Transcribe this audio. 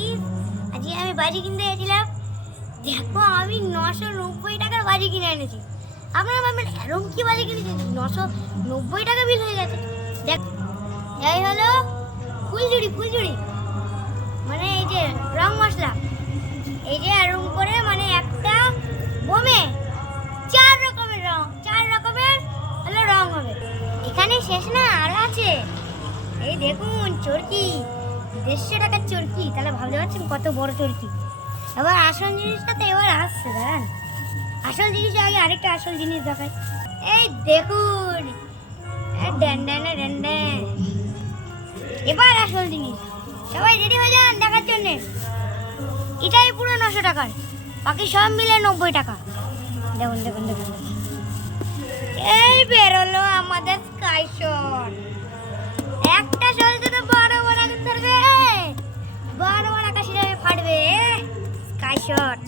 Guys, আজকে আমি বাজি কিনতে গেছিলাম। দেখো আমি 990 টাকার বাজি কিনে এনেছি। আপনারা ভাববেন এরকম কি বাজি কিনেছি, 990 টাকা বিল হয়ে গেছে। দেখ, এই হলো ফুলঝুরি মানে এই যে রং মশলা, এই যে এরকম করে মানে একটা বোমে 4 রকমের হলো রং হবে। এখানে শেষ না, আরো আছে। এই দেখুন চরকি, 150 টাকার চরকি। তাহলে ভাবতে পারছেন কত বড় চরকি। এবার আসল জিনিসটা তো এবার আসছে, দাঁড়ান। আসল জিনিস আগে, আরেকটা আসল জিনিস দেখাই। এই দেখুন, এবার আসল জিনিস। সবাই রেডি হয়ে যান দেখার জন্য। এটাই পুরো 900 টাকার, বাকি সব মিলে 90 টাকা। দেখুন এই বেরোলো আমাদের স্কাই শট। একটা চলছে তো বড় আগুন ধরবে, বড় আকাশে ফাটবে স্কাই শট।